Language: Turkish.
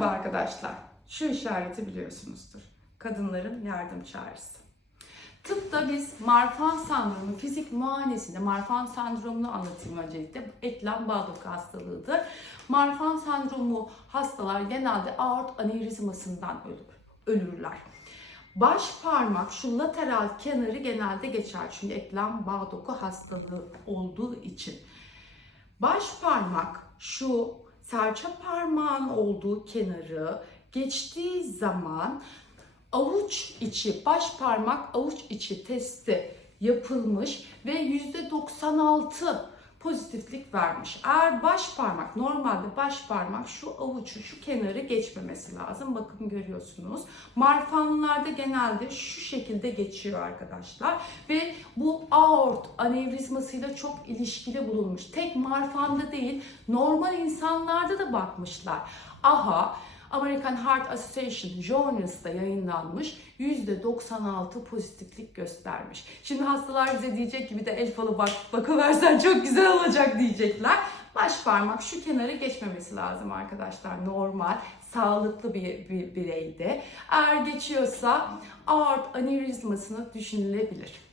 Merhaba arkadaşlar. Şu işareti biliyorsunuzdur. Kadınların yardım çağrısı. Tıpta biz Marfan sendromu fizik muayenesinde Marfan sendromunu anlatayım öncelikle. Eklem bağ doku hastalığıdır. Marfan sendromu hastalar genelde aort anevrizmasından ölür, ölürler. Baş parmak şu lateral kenarı genelde geçer çünkü eklem bağ doku hastalığı olduğu için. Baş parmak şu serçe parmağın olduğu kenarı geçtiği zaman avuç içi, baş parmak avuç içi testi yapılmış ve %96 pozitiflik vermiş. Eğer baş parmak, normalde baş parmak şu avuçu, şu kenarı geçmemesi lazım. Bakın görüyorsunuz. Marfanlarda genelde şu şekilde geçiyor arkadaşlar. Ve bu aort anevrizmasıyla çok ilişkili bulunmuş. Tek marfanda değil, normal insanlarda da bakmışlar. AHA, American Heart Association Journals'ta yayınlanmış %96 pozitiflik göstermiş. Şimdi hastalar bize diyecek ki bir de el falı bak, bakıversen çok güzel olacak diyecekler. Baş parmak şu kenarı geçmemesi lazım arkadaşlar. Normal, sağlıklı bir, bir bireyde. Eğer geçiyorsa aort anevrizmasını düşünülebilir.